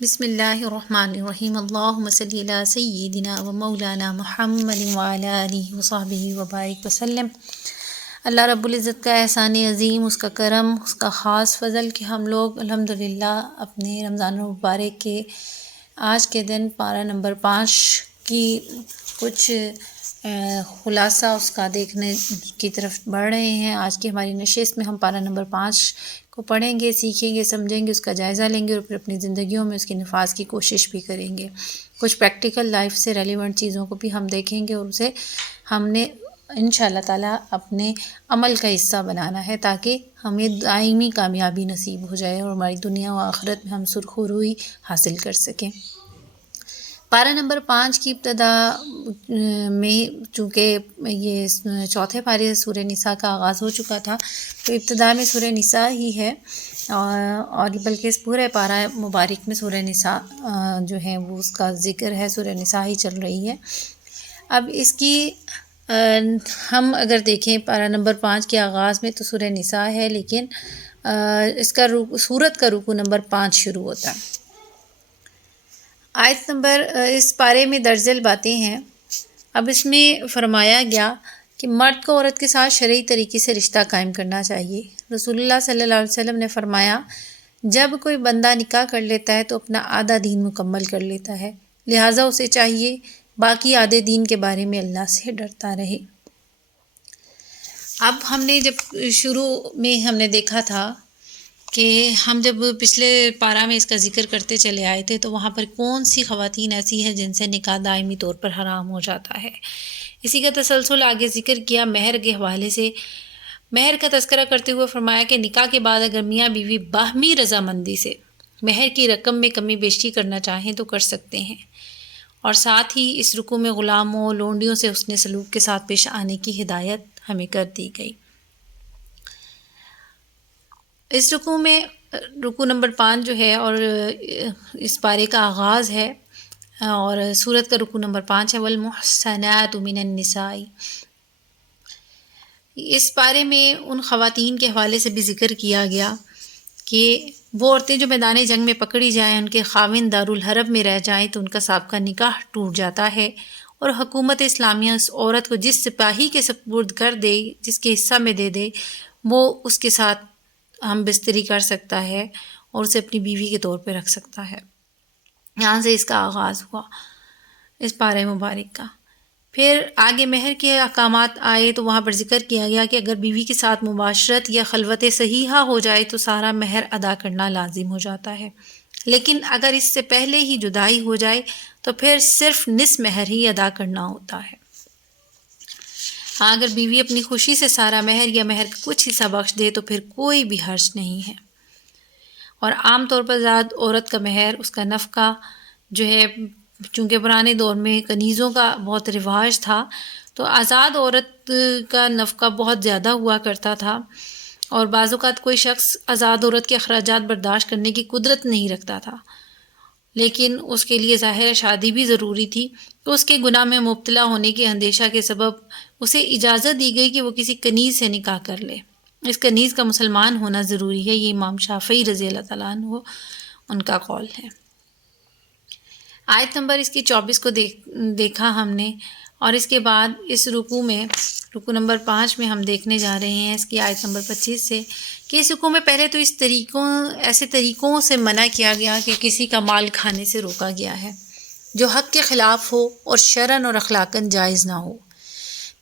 بسم اللہ الرحمن الرحیم اللہم صلی علی سیدنا و مولانا محمد وعلی آلہ وصحبہ وبارک وسلم۔ اللہ رب العزت کا احسان عظیم، اس کا کرم، اس کا خاص فضل کہ ہم لوگ الحمدللہ اپنے رمضان المبارک کے آج کے دن پارہ نمبر 5 کی کچھ خلاصہ اس کا دیکھنے کی طرف بڑھ رہے ہیں۔ آج کی ہماری نشست میں ہم پارہ نمبر 5 کو پڑھیں گے، سیکھیں گے، سمجھیں گے، اس کا جائزہ لیں گے اور پھر اپنی زندگیوں میں اس کے نفاذ کی کوشش بھی کریں گے۔ کچھ پریکٹیکل لائف سے ریلیونٹ چیزوں کو بھی ہم دیکھیں گے اور اسے ہم نے انشاءاللہ تعالیٰ اپنے عمل کا حصہ بنانا ہے تاکہ ہمیں دائمی کامیابی نصیب ہو جائے اور ہماری دنیا و آخرت میں ہم سرخروئی حاصل کر سکیں۔ پارہ نمبر 5 کی ابتدا میں چونکہ یہ چوتھے پارے سے سورہ نساء کا آغاز ہو چکا تھا تو ابتدا میں سورہ نساء ہی ہے، اور بلکہ اس پورے پارہ مبارک میں سورہ نساء جو ہے وہ اس کا ذکر ہے، سورہ نساء ہی چل رہی ہے۔ اب اس کی ہم اگر دیکھیں پارہ نمبر 5 کے آغاز میں تو سورہ نساء ہے، لیکن اس کا سورت کا رکوع نمبر 5 شروع ہوتا ہے۔ آیت نمبر اس پارے میں درج ذیل باتیں ہیں۔ اب اس میں فرمایا گیا کہ مرد کو عورت کے ساتھ شرعی طریقے سے رشتہ قائم کرنا چاہیے۔ رسول اللہ صلی اللہ علیہ وسلم نے فرمایا، جب کوئی بندہ نکاح کر لیتا ہے تو اپنا آدھا دین مکمل کر لیتا ہے، لہٰذا اسے چاہیے باقی آدھے دین کے بارے میں اللہ سے ڈرتا رہے۔ اب ہم نے جب شروع میں ہم نے دیکھا تھا کہ ہم جب پچھلے پارہ میں اس کا ذکر کرتے چلے آئے تھے تو وہاں پر کون سی خواتین ایسی ہیں جن سے نکاح دائمی طور پر حرام ہو جاتا ہے، اسی کا تسلسل آگے ذکر کیا مہر کے حوالے سے۔ مہر کا تذکرہ کرتے ہوئے فرمایا کہ نکاح کے بعد اگر میاں بیوی باہمی رضامندی سے مہر کی رقم میں کمی بیشی کرنا چاہیں تو کر سکتے ہیں، اور ساتھ ہی اس رکوع میں غلاموں لونڈیوں سے حسن سلوک کے ساتھ پیش آنے کی ہدایت ہمیں کر دی گئی۔ اس رکوع میں رکوع نمبر 5 جو ہے اور اس پارے کا آغاز ہے، اور سورت کا رکوع نمبر 5 ہے والمحصنات من النساء۔ اس پارے میں ان خواتین کے حوالے سے بھی ذکر کیا گیا کہ وہ عورتیں جو میدان جنگ میں پکڑی جائیں، ان کے خاوند دارالحرب میں رہ جائیں تو ان کا سابقہ نکاح ٹوٹ جاتا ہے، اور حکومت اسلامیہ اس عورت کو جس سپاہی کے سپرد کر دے، جس کے حصہ میں دے دے، وہ اس کے ساتھ ہم بستری کر سکتا ہے اور اسے اپنی بیوی کے طور پہ رکھ سکتا ہے۔ یہاں سے اس کا آغاز ہوا اس پارہ مبارک کا۔ پھر آگے مہر کے احکامات آئے تو وہاں پر ذکر کیا گیا کہ اگر بیوی کے ساتھ مباشرت یا خلوت صحیحہ ہو جائے تو سارا مہر ادا کرنا لازم ہو جاتا ہے، لیکن اگر اس سے پہلے ہی جدائی ہو جائے تو پھر صرف نصف مہر ہی ادا کرنا ہوتا ہے۔ ہاں، اگر بیوی اپنی خوشی سے سارا مہر یا مہر کا کچھ حصہ بخش دے تو پھر کوئی بھی حرج نہیں ہے، اور عام طور پر زاد عورت کا مہر، اس کا نفقہ جو ہے، چونکہ پرانے دور میں کنیزوں کا بہت رواج تھا تو آزاد عورت کا نفقہ بہت زیادہ ہوا کرتا تھا، اور بعض اوقات کوئی شخص آزاد عورت کے اخراجات برداشت کرنے کی قدرت نہیں رکھتا تھا، لیکن اس کے لیے ظاہر شادی بھی ضروری تھی، تو اس کے گناہ میں مبتلا ہونے کے اندیشہ کے سبب اسے اجازت دی گئی کہ وہ کسی کنیز سے نکاح کر لے۔ اس کنیز کا مسلمان ہونا ضروری ہے، یہ امام شافعی رضی اللہ تعالیٰ عنہ ان کا قول ہے۔ آیت نمبر اس کی 24 کو دیکھا ہم نے، اور اس کے بعد اس رکوع میں رکوع نمبر 5 میں ہم دیکھنے جا رہے ہیں اس کی آیت نمبر 25 سے کہ اس رکوع میں پہلے تو ایسے طریقوں سے منع کیا گیا کہ کسی کا مال کھانے سے روکا گیا ہے جو حق کے خلاف ہو اور شرعاً اور اخلاقاً جائز نہ ہو۔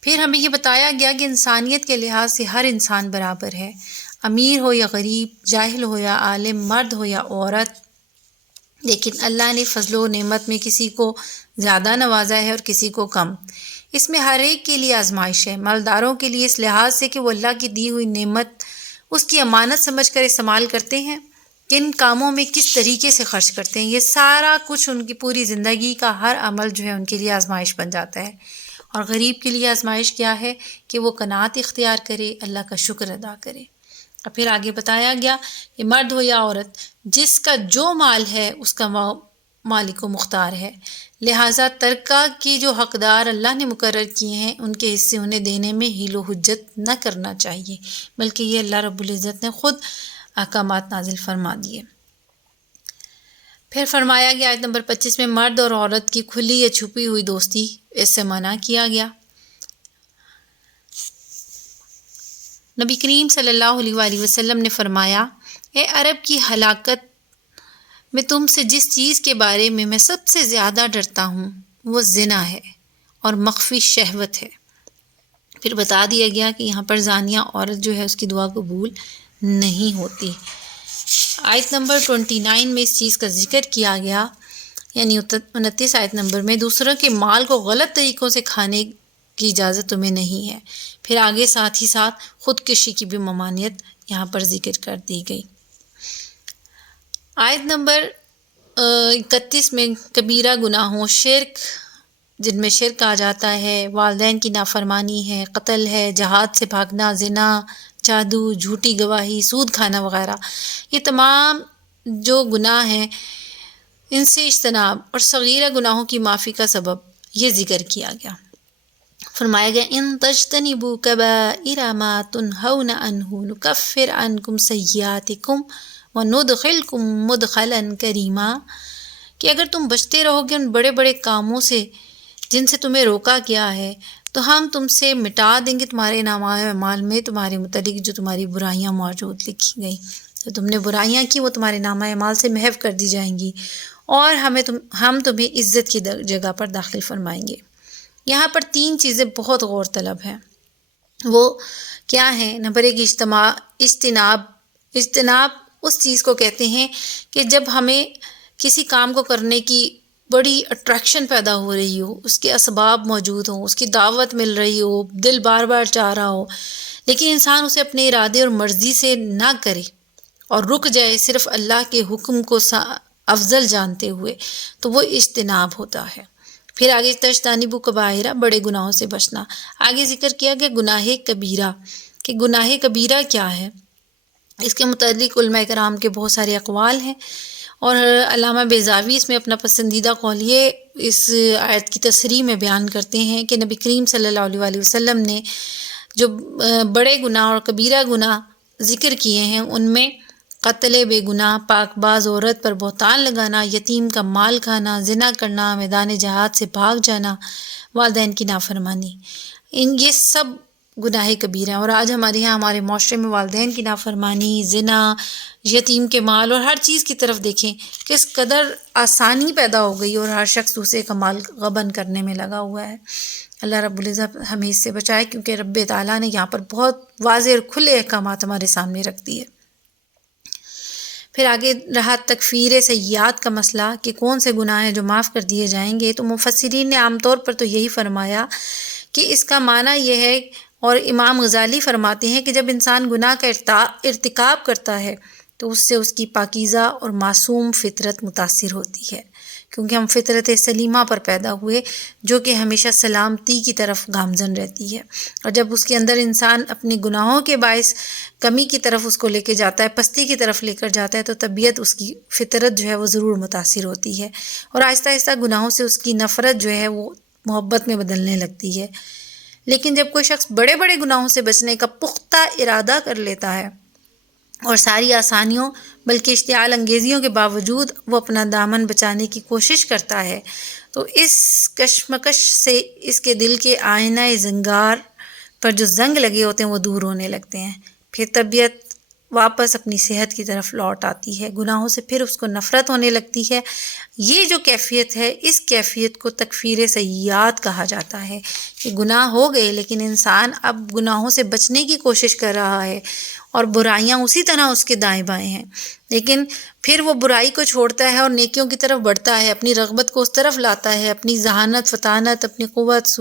پھر ہمیں یہ بتایا گیا کہ انسانیت کے لحاظ سے ہر انسان برابر ہے، امیر ہو یا غریب، جاہل ہو یا عالم، مرد ہو یا عورت، لیکن اللہ نے فضل و نعمت میں کسی کو زیادہ نوازا ہے اور کسی کو کم۔ اس میں ہر ایک کے لیے آزمائش ہے، مالداروں کے لیے اس لحاظ سے کہ وہ اللہ کی دی ہوئی نعمت اس کی امانت سمجھ کر استعمال کرتے ہیں، کن کاموں میں کس طریقے سے خرچ کرتے ہیں، یہ سارا کچھ ان کی پوری زندگی کا ہر عمل جو ہے ان کے لیے آزمائش بن جاتا ہے۔ اور غریب کے لیے آزمائش کیا ہے کہ وہ قناعت اختیار کرے، اللہ کا شکر ادا کرے۔ اور پھر آگے بتایا گیا کہ مرد ہو یا عورت، جس کا جو مال ہے اس کا مالک و مختار ہے، لہٰذا ترکہ کی جو حقدار اللہ نے مقرر کیے ہیں ان کے حصے انہیں دینے میں حیل و حجت نہ کرنا چاہیے، بلکہ یہ اللہ رب العزت نے خود احکامات نازل فرما دیے۔ پھر فرمایا گیا آیت نمبر 25 میں مرد اور عورت کی کھلی یا چھپی ہوئی دوستی اس سے منع کیا گیا۔ نبی کریم صلی اللہ علیہ وآلہ وسلم نے فرمایا، اے عرب کی ہلاکت، میں تم سے جس چیز کے بارے میں سب سے زیادہ ڈرتا ہوں وہ زنا ہے اور مخفی شہوت ہے۔ پھر بتا دیا گیا کہ یہاں پر زانیہ عورت جو ہے اس کی دعا قبول نہیں ہوتی۔ آیت نمبر 29 میں اس چیز کا ذکر کیا گیا، یعنی 29 آیت نمبر میں، دوسروں کے مال کو غلط طریقوں سے کھانے کی اجازت تمہیں نہیں ہے۔ پھر آگے ساتھ ہی ساتھ خودکشی کی بھی ممانعت یہاں پر ذکر کر دی گئی۔ آیت نمبر 31 میں کبیرہ گناہوں، شرک، جن میں شرک آ جاتا ہے، والدین کی نافرمانی ہے، قتل ہے، جہاد سے بھاگنا، زنا، جادو، جھوٹی گواہی، سود کھانا وغیرہ، یہ تمام جو گناہ ہیں ان سے اجتناب اور صغیرہ گناہوں کی معافی کا سبب یہ ذکر کیا گیا۔ فرمایا گیا ان تجتنبوا کبائر ما تنہون عنہ نکفر عنکم سیئاتکم وندخلکم مدخلا کریما، کہ اگر تم بچتے رہو گے ان بڑے بڑے کاموں سے جن سے تمہیں روکا گیا ہے تو ہم تم سے مٹا دیں گے تمہارے نامہ اعمال میں تمہارے متعلق جو تمہاری برائیاں موجود لکھی گئی، تو تم نے برائیاں کی وہ تمہارے نامہ اعمال سے محو کر دی جائیں گی اور ہم تمہیں عزت کی جگہ پر داخل فرمائیں گے۔ یہاں پر 3 چیزیں بہت غور طلب ہیں، وہ کیا ہیں؟ نمبر 1 اجتناب اس چیز کو کہتے ہیں کہ جب ہمیں کسی کام کو کرنے کی بڑی اٹریکشن پیدا ہو رہی ہو، اس کے اسباب موجود ہوں، اس کی دعوت مل رہی ہو، دل بار بار چاہ رہا ہو، لیکن انسان اسے اپنے ارادے اور مرضی سے نہ کرے اور رک جائے صرف اللہ کے حکم کو افضل جانتے ہوئے، تو وہ اجتناب ہوتا ہے۔ پھر آگے تجتنبوا کبائر، بڑے گناہوں سے بچنا۔ آگے ذکر کیا گیا گناہ کبیرہ، کہ گناہ کبیرہ کیا ہے؟ اس کے متعلق علماء کرام کے بہت سارے اقوال ہیں، اور علامہ بیضاوی اس میں اپنا پسندیدہ قول یہ اس آیت کی تصریح میں بیان کرتے ہیں کہ نبی کریم صلی اللہ علیہ وآلہ وسلم نے جو بڑے گناہ اور کبیرہ گناہ ذکر کیے ہیں ان میں قتل بے گناہ، پاک باز عورت پر بہتان لگانا، یتیم کا مال کھانا، زنا کرنا، میدان جہاد سے بھاگ جانا، والدین کی نافرمانی، یہ سب گناہ کبیرہ ہیں۔ اور آج ہمارے یہاں ہمارے معاشرے میں والدین کی نافرمانی، زنا، یتیم کے مال اور ہر چیز کی طرف دیکھیں کس قدر آسانی پیدا ہو گئی اور ہر شخص دوسرے کا مال غبن کرنے میں لگا ہوا ہے۔ اللہ رب العزت ہمیں اس سے بچائے، کیونکہ رب تعالیٰ نے یہاں پر بہت واضح اور کھلے احکامات ہمارے سامنے رکھ دیے۔ پھر آگے رہا تکفیر سیئات کا مسئلہ کہ کون سے گناہ ہیں جو معاف کر دیے جائیں گے، تو مفسرین نے عام طور پر تو یہی فرمایا کہ اس کا معنی یہ ہے، اور امام غزالی فرماتے ہیں کہ جب انسان گناہ کا ارتکاب کرتا ہے تو اس سے اس کی پاکیزہ اور معصوم فطرت متاثر ہوتی ہے، کیونکہ ہم فطرت سلیمہ پر پیدا ہوئے جو کہ ہمیشہ سلامتی کی طرف گامزن رہتی ہے، اور جب اس کے اندر انسان اپنے گناہوں کے باعث کمی کی طرف اس کو لے کے جاتا ہے، پستی کی طرف لے کر جاتا ہے، تو طبیعت اس کی فطرت جو ہے وہ ضرور متاثر ہوتی ہے، اور آہستہ آہستہ گناہوں سے اس کی نفرت جو ہے وہ محبت میں بدلنے لگتی ہے۔ لیکن جب کوئی شخص بڑے بڑے گناہوں سے بچنے کا پختہ ارادہ کر لیتا ہے اور ساری آسانیوں بلکہ اشتعال انگیزیوں کے باوجود وہ اپنا دامن بچانے کی کوشش کرتا ہے، تو اس کشمکش سے اس کے دل کے آئینہ زنگار پر جو زنگ لگے ہوتے ہیں وہ دور ہونے لگتے ہیں، پھر طبیعت واپس اپنی صحت کی طرف لوٹ آتی ہے، گناہوں سے پھر اس کو نفرت ہونے لگتی ہے۔ یہ جو کیفیت ہے، اس کیفیت کو تکفیر سیئات کہا جاتا ہے، کہ گناہ ہو گئے لیکن انسان اب گناہوں سے بچنے کی کوشش کر رہا ہے اور برائیاں اسی طرح اس کے دائیں بائیں ہیں، لیکن پھر وہ برائی کو چھوڑتا ہے اور نیکیوں کی طرف بڑھتا ہے، اپنی رغبت کو اس طرف لاتا ہے، اپنی ذہانت، فطانت، اپنی قوت،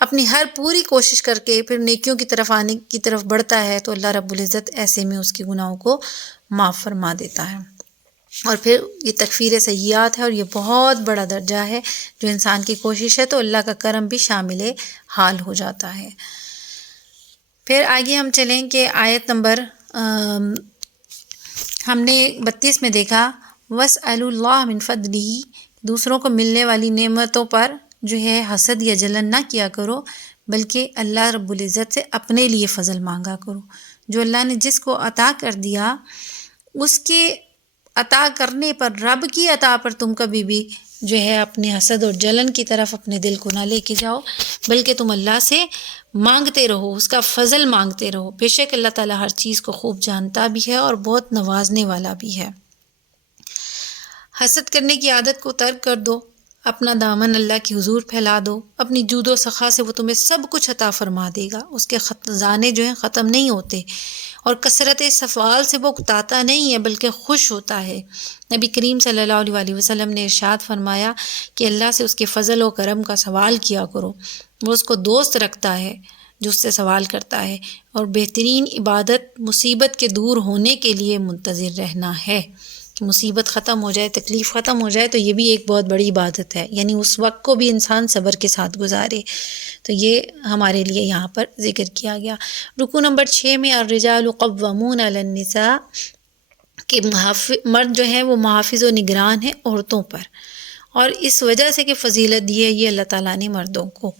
اپنی ہر پوری کوشش کر کے پھر نیکیوں کی طرف آنے کی طرف بڑھتا ہے، تو اللہ رب العزت ایسے میں اس کے گناہوں کو معاف فرما دیتا ہے۔ اور پھر یہ تکفیر سیئات ہے، اور یہ بہت بڑا درجہ ہے جو انسان کی کوشش ہے تو اللہ کا کرم بھی شامل حال ہو جاتا ہے۔ پھر آگے ہم چلیں کہ آیت نمبر ہم نے 32 میں دیکھا وَاسْأَلُوا اللَّهَ مِنْ فَضْلِهِ، دوسروں کو ملنے والی نعمتوں پر جو ہے حسد یا جلن نہ کیا کرو، بلکہ اللہ رب العزت سے اپنے لیے فضل مانگا کرو۔ جو اللہ نے جس کو عطا کر دیا اس کے عطا کرنے پر، رب کی عطا پر تم کبھی بھی جو ہے اپنے حسد اور جلن کی طرف اپنے دل کو نہ لے کے جاؤ، بلکہ تم اللہ سے مانگتے رہو، اس کا فضل مانگتے رہو۔ بے شک اللہ تعالیٰ ہر چیز کو خوب جانتا بھی ہے اور بہت نوازنے والا بھی ہے۔ حسد کرنے کی عادت کو ترک کر دو، اپنا دامن اللہ کی حضور پھیلا دو، اپنی جود و سخا سے وہ تمہیں سب کچھ عطا فرما دے گا۔ اس کے خزانے جو ہیں ختم نہیں ہوتے، اور کثرت سوال سے وہ اکتاتا نہیں ہے بلکہ خوش ہوتا ہے۔ نبی کریم صلی اللہ علیہ وسلم نے ارشاد فرمایا کہ اللہ سے اس کے فضل و کرم کا سوال کیا کرو، وہ اس کو دوست رکھتا ہے جو اس سے سوال کرتا ہے، اور بہترین عبادت مصیبت کے دور ہونے کے لیے منتظر رہنا ہے، کہ مصیبت ختم ہو جائے، تکلیف ختم ہو جائے تو یہ بھی ایک بہت بڑی عبادت ہے، یعنی اس وقت کو بھی انسان صبر کے ساتھ گزارے۔ تو یہ ہمارے لیے یہاں پر ذکر کیا گیا۔ رکوع نمبر 6 میں الرجال قوامون علی النساء، کہ مرد جو ہیں وہ محافظ و نگران ہیں عورتوں پر، اور اس وجہ سے کہ فضیلت دی ہے یہ اللہ تعالیٰ نے مردوں کو،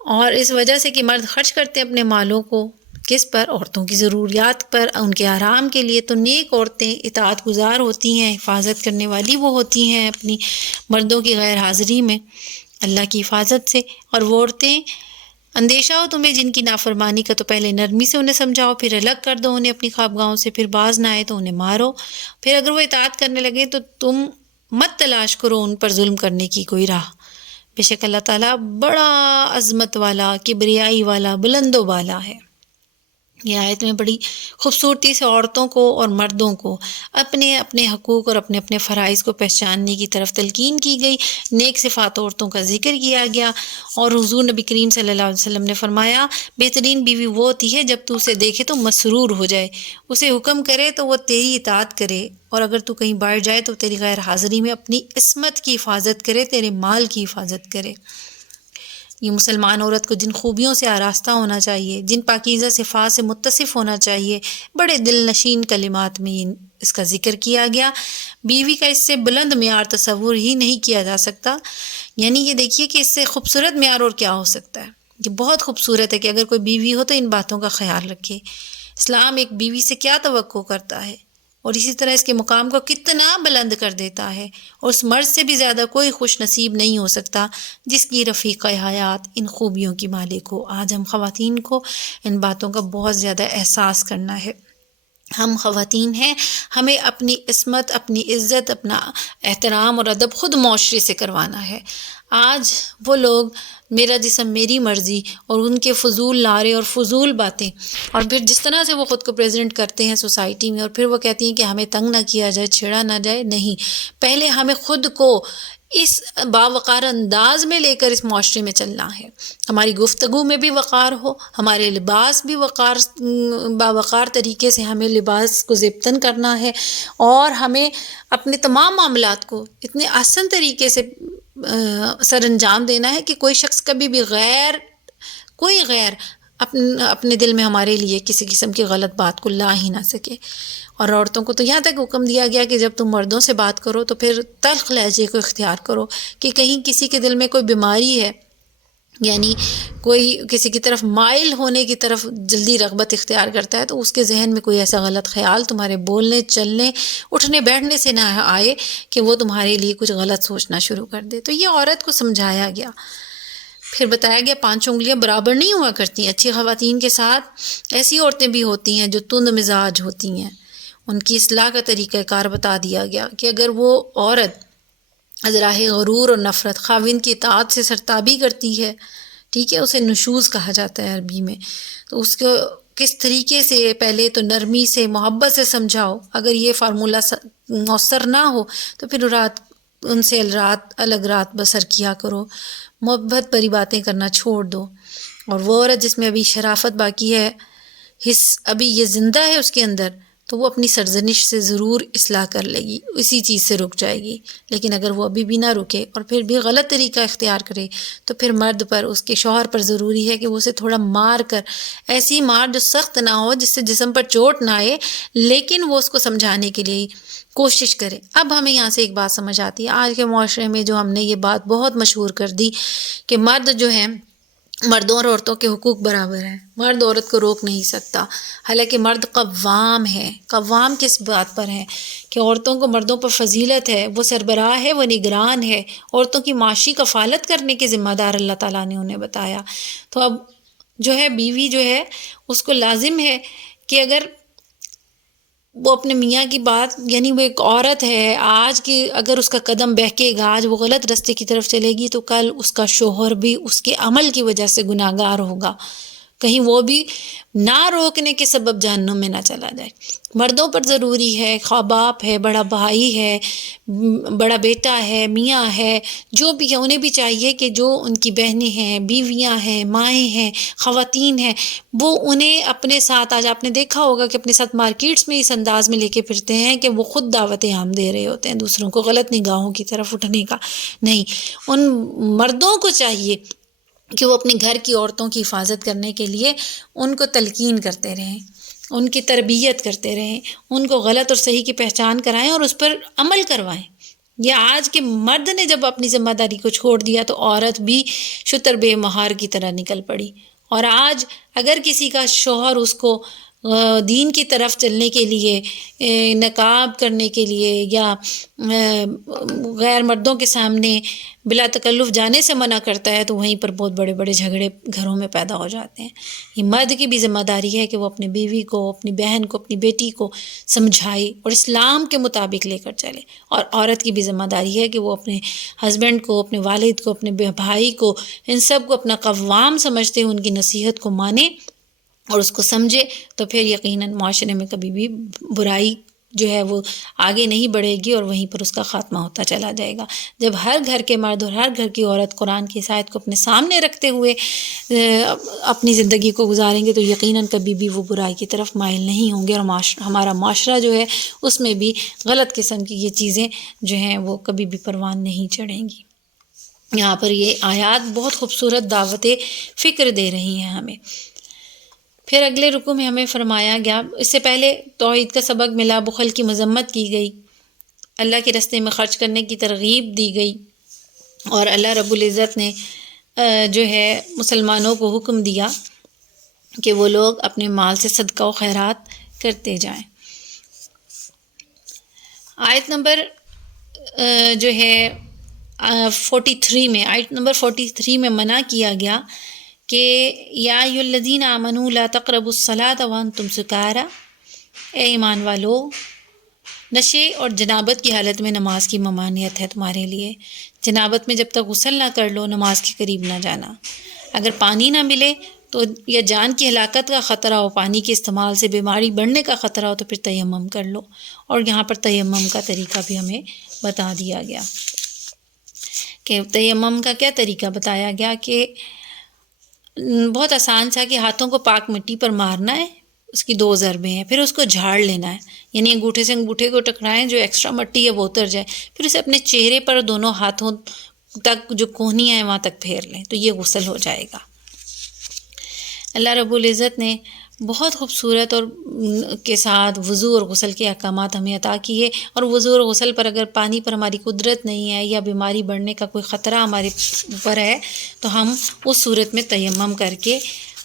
اور اس وجہ سے کہ مرد خرچ کرتے ہیں اپنے مالوں کو کس پر؟ عورتوں کی ضروریات پر، ان کے آرام کے لیے۔ تو نیک عورتیں اطاعت گزار ہوتی ہیں، حفاظت کرنے والی وہ ہوتی ہیں اپنی مردوں کی غیر حاضری میں اللہ کی حفاظت سے۔ اور وہ عورتیں، اندیشہ ہو تمہیں جن کی نافرمانی کا تو پہلے نرمی سے انہیں سمجھاؤ، پھر الگ کر دو انہیں اپنی خوابگاہوں سے، پھر باز نہ آئے تو انہیں مارو، پھر اگر وہ اطاعت کرنے لگے تو تم مت تلاش کرو ان پر ظلم کرنے کی کوئی راہ۔ بے شک اللہ تعالیٰ بڑا عظمت والا، کبریائی والا، بلند و بالا ہے۔ یہ آیت میں بڑی خوبصورتی سے عورتوں کو اور مردوں کو اپنے اپنے حقوق اور اپنے اپنے فرائض کو پہچاننے کی طرف تلقین کی گئی، نیک صفات عورتوں کا ذکر کیا گیا، اور حضور نبی کریم صلی اللہ علیہ وسلم نے فرمایا بہترین بیوی وہ ہوتی ہے جب تو اسے دیکھے تو مسرور ہو جائے، اسے حکم کرے تو وہ تیری اطاعت کرے، اور اگر تو کہیں باہر جائے تو تیری غیر حاضری میں اپنی عصمت کی حفاظت کرے، تیرے مال کی حفاظت کرے۔ یہ مسلمان عورت کو جن خوبیوں سے آراستہ ہونا چاہیے، جن پاکیزہ صفات سے متصف ہونا چاہیے، بڑے دل نشین کلمات میں اس کا ذکر کیا گیا۔ بیوی کا اس سے بلند معیار تصور ہی نہیں کیا جا سکتا، یعنی یہ دیکھیے کہ اس سے خوبصورت معیار اور کیا ہو سکتا ہے۔ یہ بہت خوبصورت ہے کہ اگر کوئی بیوی ہو تو ان باتوں کا خیال رکھے۔ اسلام ایک بیوی سے کیا توقع کرتا ہے، اور اسی طرح اس کے مقام کو کتنا بلند کر دیتا ہے، اور اس مرد سے بھی زیادہ کوئی خوش نصیب نہیں ہو سکتا جس کی رفیق حیات ان خوبیوں کی مالک ہو۔ آج ہم خواتین کو ان باتوں کا بہت زیادہ احساس کرنا ہے۔ ہم خواتین ہیں، ہمیں اپنی عصمت، اپنی عزت، اپنا احترام اور ادب خود معاشرے سے کروانا ہے۔ آج وہ لوگ میرا جسم میری مرضی اور ان کے فضول لارے اور فضول باتیں، اور پھر جس طرح سے وہ خود کو پریزنٹ کرتے ہیں سوسائٹی میں، اور پھر وہ کہتی ہیں کہ ہمیں تنگ نہ کیا جائے، چھیڑا نہ جائے۔ نہیں، پہلے ہمیں خود کو اس باوقار انداز میں لے کر اس معاشرے میں چلنا ہے، ہماری گفتگو میں بھی وقار ہو، ہمارے لباس بھی باوقار طریقے سے ہمیں لباس کو ضبطن کرنا ہے، اور ہمیں اپنے تمام معاملات کو اتنے آسان طریقے سے سر انجام دینا ہے کہ کوئی شخص کبھی بھی کوئی غیر اپنے دل میں ہمارے لیے کسی قسم کی غلط بات کو لا ہی نہ سکے۔ اور عورتوں کو تو یہاں تک حکم دیا گیا کہ جب تم مردوں سے بات کرو تو پھر تلخ لہجے کو اختیار کرو، کہ کہیں کسی کے دل میں کوئی بیماری ہے، یعنی کوئی کسی کی طرف مائل ہونے کی طرف جلدی رغبت اختیار کرتا ہے، تو اس کے ذہن میں کوئی ایسا غلط خیال تمہارے بولنے، چلنے، اٹھنے بیٹھنے سے نہ آئے کہ وہ تمہارے لیے کچھ غلط سوچنا شروع کر دے۔ تو یہ عورت کو سمجھایا گیا۔ پھر بتایا گیا 5 انگلیاں برابر نہیں ہوا کرتی، اچھی خواتین کے ساتھ ایسی عورتیں بھی ہوتی ہیں جو تند مزاج ہوتی ہیں، ان کی اصلاح کا طریقہ کار بتا دیا گیا کہ اگر وہ عورت از راہ غرور اور نفرت خاوند کی اطاعت سے سرتابی کرتی ہے، ٹھیک ہے، اسے نشوز کہا جاتا ہے عربی میں، تو اس کو کس طریقے سے پہلے تو نرمی سے، محبت سے سمجھاؤ۔ اگر یہ فارمولہ مؤثر نہ ہو تو پھر ان سے الگ رات بسر کیا کرو، محبت بھری باتیں کرنا چھوڑ دو۔ اور وہ عورت جس میں ابھی شرافت باقی ہے، ابھی یہ زندہ ہے اس کے اندر، تو وہ اپنی سرزنش سے ضرور اصلاح کر لے گی، اسی چیز سے رک جائے گی۔ لیکن اگر وہ ابھی بھی نہ رکے اور پھر بھی غلط طریقہ اختیار کرے تو پھر مرد پر، اس کے شوہر پر ضروری ہے کہ وہ اسے تھوڑا مار کر، ایسی مار جو سخت نہ ہو، جس سے جسم پر چوٹ نہ آئے، لیکن وہ اس کو سمجھانے کے لیے کوشش کرے۔ اب ہمیں یہاں سے ایک بات سمجھ آتی ہے، آج کے معاشرے میں جو ہم نے یہ بات بہت مشہور کر دی کہ مرد جو ہیں مردوں اور عورتوں کے حقوق برابر ہیں، مرد عورت کو روک نہیں سکتا، حالانکہ مرد قوام ہے۔ قوام کس بات پر ہے؟ کہ عورتوں کو مردوں پر فضیلت ہے، وہ سربراہ ہے، وہ نگران ہے، عورتوں کی معاشی کفالت کرنے کے ذمہ دار اللہ تعالیٰ نے انہیں بتایا۔ تو اب جو ہے بیوی جو ہے اس کو لازم ہے کہ اگر وہ اپنے میاں کی بات، یعنی وہ ایک عورت ہے آج کی، اگر اس کا قدم بہکے گا، آج وہ غلط راستے کی طرف چلے گی تو کل اس کا شوہر بھی اس کے عمل کی وجہ سے گناہگار ہوگا، کہیں وہ بھی نہ روکنے کے سبب جہنم میں نہ چلا جائے۔ مردوں پر ضروری ہے، خواہ باپ ہے، بڑا بھائی ہے، بڑا بیٹا ہے، میاں ہے، جو بھی ہے، انہیں بھی چاہیے کہ جو ان کی بہنیں ہیں، بیویاں ہیں، مائیں ہیں، خواتین ہیں، وہ انہیں اپنے ساتھ، آج آپ نے دیکھا ہوگا کہ اپنے ساتھ مارکیٹس میں اس انداز میں لے کے پھرتے ہیں کہ وہ خود دعوت عام دے رہے ہوتے ہیں دوسروں کو غلط نگاہوں کی طرف اٹھنے کا۔ نہیں، ان مردوں کو چاہیے کہ وہ اپنے گھر کی عورتوں کی حفاظت کرنے کے لیے ان کو تلقین کرتے رہیں، ان کی تربیت کرتے رہیں، ان کو غلط اور صحیح کی پہچان کرائیں اور اس پر عمل کروائیں۔ یہ آج کے مرد نے جب اپنی ذمہ داری کو چھوڑ دیا تو عورت بھی شتر بے مہار کی طرح نکل پڑی، اور آج اگر کسی کا شوہر اس کو دین کی طرف چلنے کے لیے، نقاب کرنے کے لیے، یا غیر مردوں کے سامنے بلا تکلف جانے سے منع کرتا ہے تو وہیں پر بہت بڑے بڑے جھگڑے گھروں میں پیدا ہو جاتے ہیں۔ یہ مرد کی بھی ذمہ داری ہے کہ وہ اپنی بیوی کو، اپنی بہن کو، اپنی بیٹی کو سمجھائے اور اسلام کے مطابق لے کر چلے، اور عورت کی بھی ذمہ داری ہے کہ وہ اپنے ہسبینڈ کو، اپنے والد کو، اپنے بھائی کو، ان سب کو اپنا قوام سمجھتے ہوئے ان کی نصیحت کو مانے اور اس کو سمجھے، تو پھر یقیناً معاشرے میں کبھی بھی برائی جو ہے وہ آگے نہیں بڑھے گی اور وہیں پر اس کا خاتمہ ہوتا چلا جائے گا۔ جب ہر گھر کے مرد اور ہر گھر کی عورت قرآن کی آیت کو اپنے سامنے رکھتے ہوئے اپنی زندگی کو گزاریں گے تو یقیناً کبھی بھی وہ برائی کی طرف مائل نہیں ہوں گے، اور ہمارا معاشرہ جو ہے اس میں بھی غلط قسم کی یہ چیزیں جو ہیں وہ کبھی بھی پروان نہیں چڑھیں گی۔ یہاں پر یہ آیات بہت خوبصورت دعوت فکر دے رہی ہیں ہمیں۔ پھر اگلے رکوع میں ہمیں فرمایا گیا، اس سے پہلے توحید کا سبق ملا، بخل کی مذمت کی گئی، اللہ کے راستے میں خرچ کرنے کی ترغیب دی گئی، اور اللہ رب العزت نے جو ہے مسلمانوں کو حکم دیا کہ وہ لوگ اپنے مال سے صدقہ و خیرات کرتے جائیں۔ آیت نمبر جو ہے 43 میں، آیت نمبر 43 میں منع کیا گیا کہ یا ایھا الذین آمنوا لا تقربوا الصلاۃ وانتم سکارى، اے ایمان والو، نشے اور جنابت کی حالت میں نماز کی ممانعت ہے تمہارے لیے۔ جنابت میں جب تک غسل نہ کر لو نماز کے قریب نہ جانا، اگر پانی نہ ملے تو یا جان کی ہلاکت کا خطرہ ہو، پانی کے استعمال سے بیماری بڑھنے کا خطرہ ہو تو پھر تیمم کر لو، اور یہاں پر تیمم کا طریقہ بھی ہمیں بتا دیا گیا کہ تیمم کا کیا طریقہ بتایا گیا کہ بہت آسان سا کہ ہاتھوں کو پاک مٹی پر مارنا ہے، اس کی 2 ضربیں ہیں، پھر اس کو جھاڑ لینا ہے، یعنی انگوٹھے سے انگوٹھے کو ٹکرائیں، جو ایکسٹرا مٹی ہے وہ اتر جائے، پھر اسے اپنے چہرے پر دونوں ہاتھوں تک جو کونیاں ہیں وہاں تک پھیر لیں، تو یہ غسل ہو جائے گا۔ اللہ رب العزت نے بہت خوبصورت اور کے ساتھ وضو اور غسل کے احکامات ہمیں عطا کیے، اور وضو اور غسل پر اگر پانی پر ہماری قدرت نہیں ہے یا بیماری بڑھنے کا کوئی خطرہ ہمارے اوپر ہے تو ہم اس صورت میں تیمم کر کے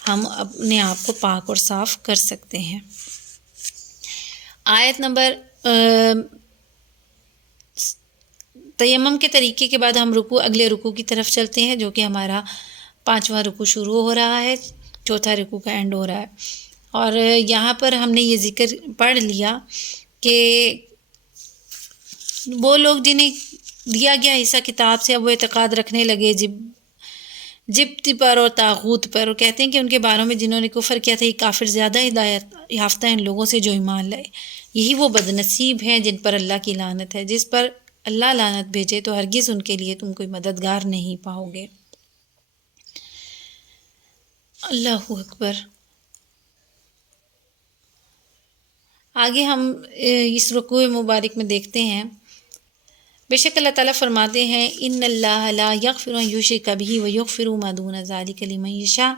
ہم اپنے آپ کو پاک اور صاف کر سکتے ہیں۔ آیت نمبر تیمم کے طریقے کے بعد ہم اگلے رکوع کی طرف چلتے ہیں، جو کہ ہمارا 5واں رکوع شروع ہو رہا ہے، 4تھا رکوع کا اینڈ ہو رہا ہے، اور یہاں پر ہم نے یہ ذکر پڑھ لیا کہ وہ لوگ جنہیں دیا گیا حصہ کتاب سے اب وہ اعتقاد رکھنے لگے جبت پر اور طاغوت پر، اور کہتے ہیں کہ ان کے باروں میں جنہوں نے کفر کیا تھا یہ کافر زیادہ ہدایت یافتہ ان لوگوں سے جو ایمان لائے، یہی وہ بدنصیب ہیں جن پر اللہ کی لعنت ہے، جس پر اللہ لعنت بھیجے تو ہرگز ان کے لیے تم کوئی مددگار نہیں پاؤ گے۔ اللہ اکبر۔ آگے ہم اس رکوع مبارک میں دیکھتے ہیں، بے شک اللہ تعالیٰ فرماتے ہیں ان اللہ لا یغفر ان یشرک بہ ویغفر ما دون ذلک لمن یشاء،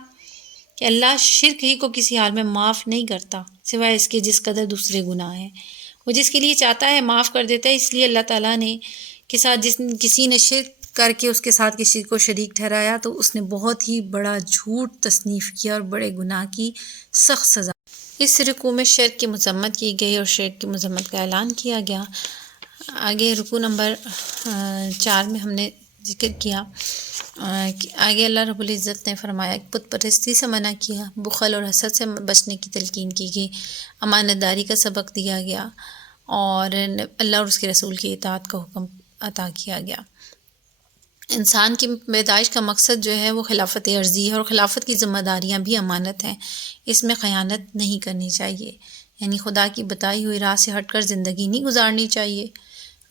کہ اللہ شرک ہی کو کسی حال میں معاف نہیں کرتا سوائے اس کے جس قدر دوسرے گناہ ہیں، وہ جس کے لیے چاہتا ہے معاف کر دیتا ہے۔ اس لیے اللہ تعالیٰ نے کے ساتھ کسی نے شرک کر کے اس کے ساتھ کسی کو شریک ٹھہرایا تو اس نے بہت ہی بڑا جھوٹ تصنیف کیا اور بڑے گناہ کی سخت سزا۔ اس رکوع میں شرک کی مذمت کی گئی اور شرک کی مذمت کا اعلان کیا گیا۔ آگے رکوع نمبر 4 میں ہم نے ذکر کیا کہ آگے اللہ رب العزت نے فرمایا کہ بت پرستی سے منع کیا، بخل اور حسد سے بچنے کی تلقین کی گئی، امانت داری کا سبق دیا گیا اور اللہ اور اس کے رسول کی اطاعت کا حکم عطا کیا گیا۔ انسان کی پیدائش کا مقصد جو ہے وہ خلافت عرضی ہے اور خلافت کی ذمہ داریاں بھی امانت ہیں، اس میں خیانت نہیں کرنی چاہیے، یعنی خدا کی بتائی ہوئی راہ سے ہٹ کر زندگی نہیں گزارنی چاہیے۔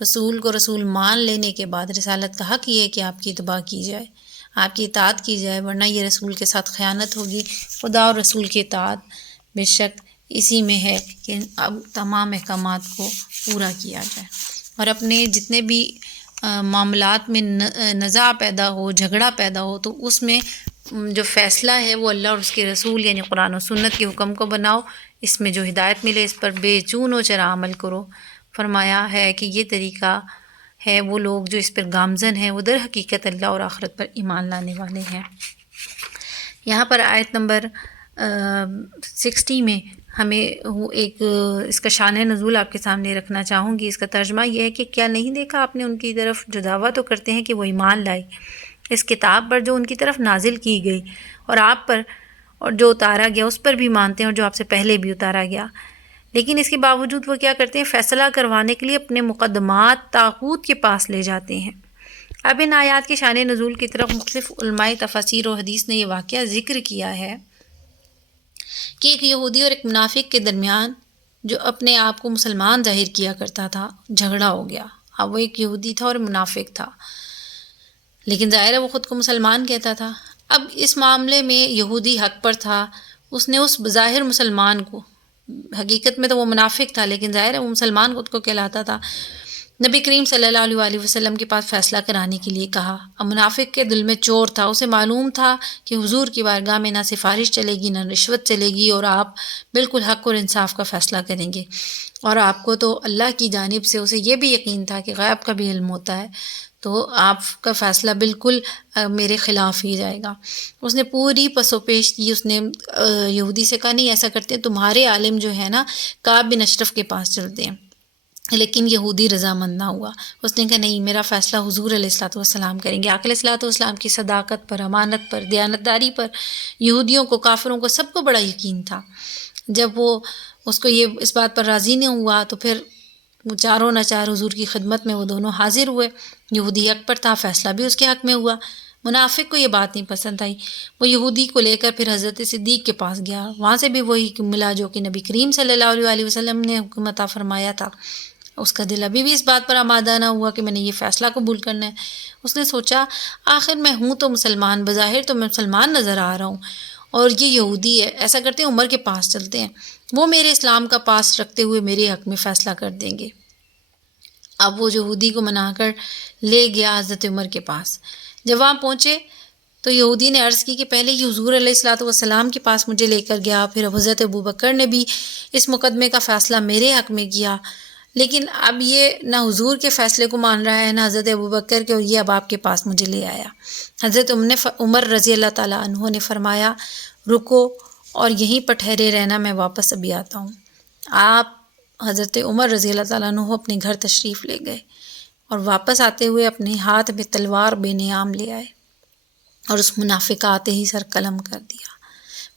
رسول کو رسول مان لینے کے بعد رسالت کا حق یہ ہے کہ آپ کی اتباع کی جائے، آپ کی اطاعت کی جائے، ورنہ یہ رسول کے ساتھ خیانت ہوگی۔ خدا اور رسول کی اطاعت بے شک اسی میں ہے کہ اب تمام احکامات کو پورا کیا جائے اور اپنے جتنے بھی معاملات میں نزاع پیدا ہو، جھگڑا پیدا ہو تو اس میں جو فیصلہ ہے وہ اللہ اور اس کے رسول یعنی قرآن و سنت کے حکم کو بناؤ، اس میں جو ہدایت ملے اس پر بے چون و چرا عمل کرو۔ فرمایا ہے کہ یہ طریقہ ہے وہ لوگ جو اس پر گامزن ہیں وہ در حقیقت اللہ اور آخرت پر ایمان لانے والے ہیں۔ یہاں پر آیت نمبر 60 میں ہمیں ایک اس کا شان نزول آپ کے سامنے رکھنا چاہوں گی۔ اس کا ترجمہ یہ ہے کہ کیا نہیں دیکھا آپ نے ان کی طرف جو دعویٰ تو کرتے ہیں کہ وہ ایمان لائے اس کتاب پر جو ان کی طرف نازل کی گئی اور آپ پر اور جو اتارا گیا اس پر بھی مانتے ہیں اور جو آپ سے پہلے بھی اتارا گیا، لیکن اس کے باوجود وہ کیا کرتے ہیں؟ فیصلہ کروانے کے لیے اپنے مقدمات طاغوت کے پاس لے جاتے ہیں۔ اب ان آیات کے شان نزول کی طرف مختلف علماء تفاسیر و حدیث نے یہ واقعہ ذکر کیا ہے کہ ایک یہودی اور ایک منافق کے درمیان جو اپنے آپ کو مسلمان ظاہر کیا کرتا تھا جھگڑا ہو گیا۔ اب وہ ایک یہودی تھا اور منافق تھا، لیکن ظاہر ہے وہ خود کو مسلمان کہتا تھا۔ اب اس معاملے میں یہودی حق پر تھا، اس نے اس بظاہر مسلمان کو، حقیقت میں تو وہ منافق تھا لیکن ظاہر ہے وہ مسلمان خود کو کہلاتا تھا، نبی کریم صلی اللہ علیہ وسلم کے پاس فیصلہ کرانے کے لیے کہا۔ اب منافق کے دل میں چور تھا، اسے معلوم تھا کہ حضور کی بارگاہ میں نہ سفارش چلے گی نہ رشوت چلے گی اور آپ بالکل حق اور انصاف کا فیصلہ کریں گے، اور آپ کو تو اللہ کی جانب سے اسے یہ بھی یقین تھا کہ غیب کا بھی علم ہوتا ہے، تو آپ کا فیصلہ بالکل میرے خلاف ہی جائے گا۔ اس نے پوری پس و پیش کی، اس نے یہودی سے کہا نہیں ایسا کرتے ہیں، تمہارے عالم جو ہے نا کعب بن اشرف کے پاس چلتے ہیں، لیکن یہودی رضامند نہ ہوا۔ اس نے کہا نہیں، میرا فیصلہ حضور علیہ الصلوۃ والسلام کریں گے۔ آقا علیہ الصلوۃ والسلام کی صداقت پر، امانت پر، دیانتداری پر یہودیوں کو، کافروں کو، سب کو بڑا یقین تھا۔ جب وہ اس کو یہ اس بات پر راضی نہیں ہوا تو پھر وہ چاروں ناچار حضور کی خدمت میں وہ دونوں حاضر ہوئے۔ یہودی حق پر تھا، فیصلہ بھی اس کے حق میں ہوا۔ منافق کو یہ بات نہیں پسند آئی، وہ یہودی کو لے کر پھر حضرت صدیق کے پاس گیا، وہاں سے بھی وہی ملا جو کہ نبی کریم صلی اللہ علیہ وسلم نے حکم عطا فرمایا تھا۔ اس کا دل ابھی بھی اس بات پر آمادہ نہ ہوا کہ میں نے یہ فیصلہ قبول کرنا ہے۔ اس نے سوچا آخر میں ہوں تو مسلمان، بظاہر تو میں مسلمان نظر آ رہا ہوں اور یہ یہودی ہے، ایسا کرتے ہیں عمر کے پاس چلتے ہیں، وہ میرے اسلام کا پاس رکھتے ہوئے میرے حق میں فیصلہ کر دیں گے۔ اب وہ یہودی کو منا کر لے گیا حضرت عمر کے پاس۔ جب وہاں پہنچے تو یہودی نے عرض کی کہ پہلے یہ حضور علیہ الصلوۃ والسلام کے پاس مجھے لے کر گیا، پھر حضرت ابوبکر نے بھی اس مقدمے کا فیصلہ میرے حق میں کیا، لیکن اب یہ نہ حضور کے فیصلے کو مان رہا ہے نہ حضرت ابوبکر کے، اور یہ اب آپ کے پاس مجھے لے آیا۔ حضرت عمر رضی اللہ تعالیٰ عنہ نے فرمایا رکو اور یہیں پر ٹھہرے رہنا، میں واپس ابھی آتا ہوں۔ آپ حضرت عمر رضی اللہ تعالیٰ عنہ اپنے گھر تشریف لے گئے اور واپس آتے ہوئے اپنے ہاتھ میں تلوار بے نیام لے آئے اور اس منافق آتے ہی سر قلم کر دیا۔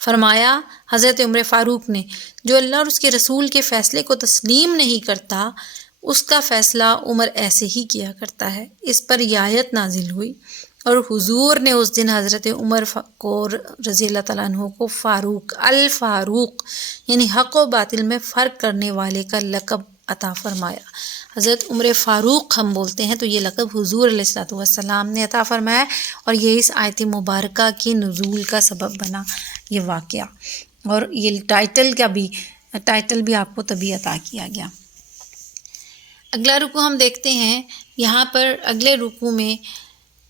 فرمایا حضرت عمر فاروق نے جو اللہ اور اس کے رسول کے فیصلے کو تسلیم نہیں کرتا اس کا فیصلہ عمر ایسے ہی کیا کرتا ہے۔ اس پر یہ آیت نازل ہوئی اور حضور نے اس دن حضرت عمر کو رضی اللہ تعالیٰ عنہ کو فاروق الفاروق یعنی حق و باطل میں فرق کرنے والے کا لقب عطا فرمایا۔ حضرت عمر فاروق ہم بولتے ہیں تو یہ لقب حضور علیہ الصلوۃ والسلام نے عطا فرمایا اور یہ اس آیت مبارکہ کے نزول کا سبب بنا یہ واقعہ، اور یہ ٹائٹل بھی آپ کو تبھی عطا کیا گیا۔ اگلا رکوع ہم دیکھتے ہیں، یہاں پر اگلے رکوع میں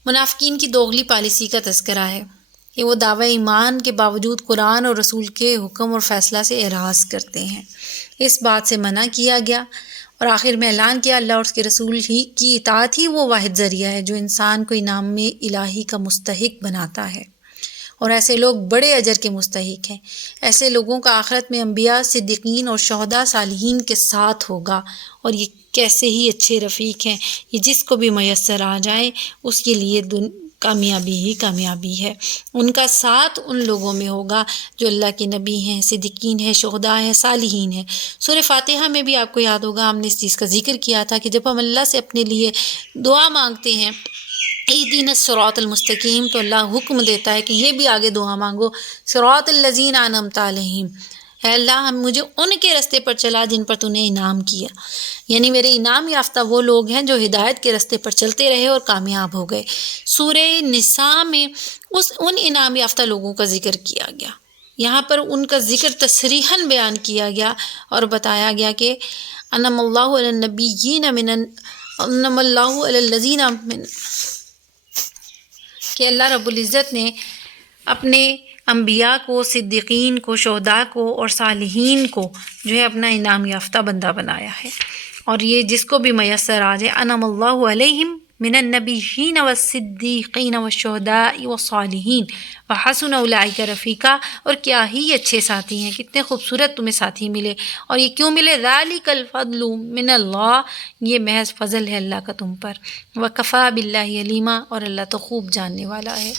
منافقین کی دوغلی پالیسی کا تذکرہ ہے کہ وہ دعوی ایمان کے باوجود قرآن اور رسول کے حکم اور فیصلہ سے اعراض کرتے ہیں۔ اس بات سے منع کیا گیا اور آخر میں اعلان کیا اللہ اور اس کے رسول ہی کی اطاعت ہی وہ واحد ذریعہ ہے جو انسان کو انعام میں الہی کا مستحق بناتا ہے، اور ایسے لوگ بڑے اجر کے مستحق ہیں۔ ایسے لوگوں کا آخرت میں انبیاء، صدیقین اور شہداء صالحین کے ساتھ ہوگا، اور یہ کیسے ہی اچھے رفیق ہیں، یہ جس کو بھی میسر آ جائے اس کے لیے کامیابی ہی کامیابی ہے۔ ان کا ساتھ ان لوگوں میں ہوگا جو اللہ کے نبی ہیں، صدیقین ہیں، شہداء ہیں، صالحین ہیں۔ سورہ فاتحہ میں بھی آپ کو یاد ہوگا ہم نے اس چیز کا ذکر کیا تھا کہ جب ہم اللہ سے اپنے لیے دعا مانگتے ہیں اہدنا الصراط المستقیم، تو اللہ حکم دیتا ہے کہ یہ بھی آگے دعا مانگو، صراط الذین انعمت علیہم، اے اللہ مجھے ان کے رستے پر چلا جن پر تو نے انعام کیا، یعنی میرے انعام یافتہ وہ لوگ ہیں جو ہدایت کے رستے پر چلتے رہے اور کامیاب ہو گئے۔ سورہ نساء میں ان انعام یافتہ لوگوں کا ذکر کیا گیا، یہاں پر ان کا ذکر تصریحاً بیان کیا گیا اور بتایا گیا کہ انعم اللہ علی النبیین انعم اللہ علی الذین کہ اللہ رب العزت نے اپنے انبیاء کو، صدیقین کو، شہداء کو اور صالحین کو جو ہے اپنا انعام یافتہ بندہ بنایا ہے، اور یہ جس کو بھی میسر آ جائے انعم اللہ علیہم من النبیین والصدیقین والشہداء والصالحین وحسن اولئک رفیقا، اور کیا ہی اچھے ساتھی ہیں، کتنے خوبصورت تمہیں ساتھی ملے، اور یہ کیوں ملے؟ ذالک الفضل من اللہ، یہ محض فضل ہے اللہ کا تم پر، وکفی باللہ علیما، اور اللہ تو خوب جاننے والا ہے۔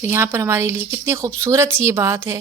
تو یہاں پر ہمارے لیے کتنی خوبصورت سی یہ بات ہے